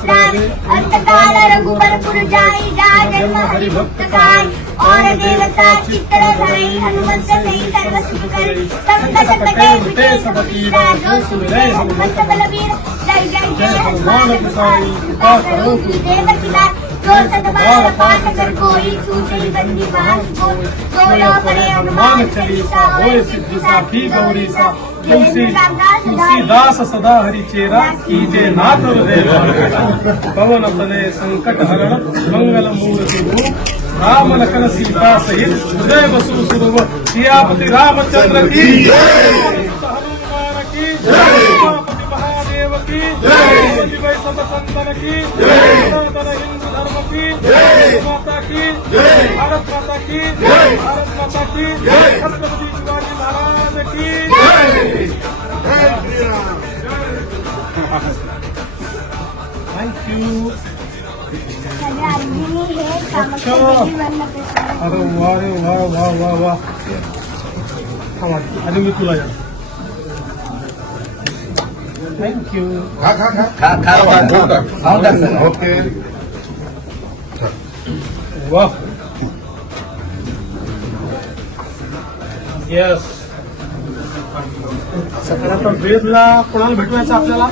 विश्रामी अंतकाल रघुबरपुर जाई जा जन्म हरि भक्त काय और देवता चित्र धाई हनुमंत सही सर्व सुख करी संकट कटे मिटे सब पीरा जो सुमिरै हनुमंत बलवीर जय जय जय हनुमान गोसाई कृपा करो की देव की जो सतबार पाठ कर कोई छूटे बंदी बात को जो पढ़े हनुमान चालीसा होए सिद्धि साखी गौरी सा तुलसीदास सदा हरि चेरा कीजे नाथ हृदय पवन तनय संकट हरण मंगल मूर्ति रूप राम लखन सीता सहित हृदय बसु सुरव सियापति रामचंद्र की हनुमान की उमापति महादेव की जय सब संतन की सनातन हिंदू धर्म की माता की भारत माता की भारत माता की छत्रपति शिवाजी महाराज की थैंक यू। अच्छा अरे वाह रे वाह वाह वाह वाह अरे मी तुला थँक यू। ओके वाह येस सकाळचा वेदला कोणाला भेटवायचं आपल्याला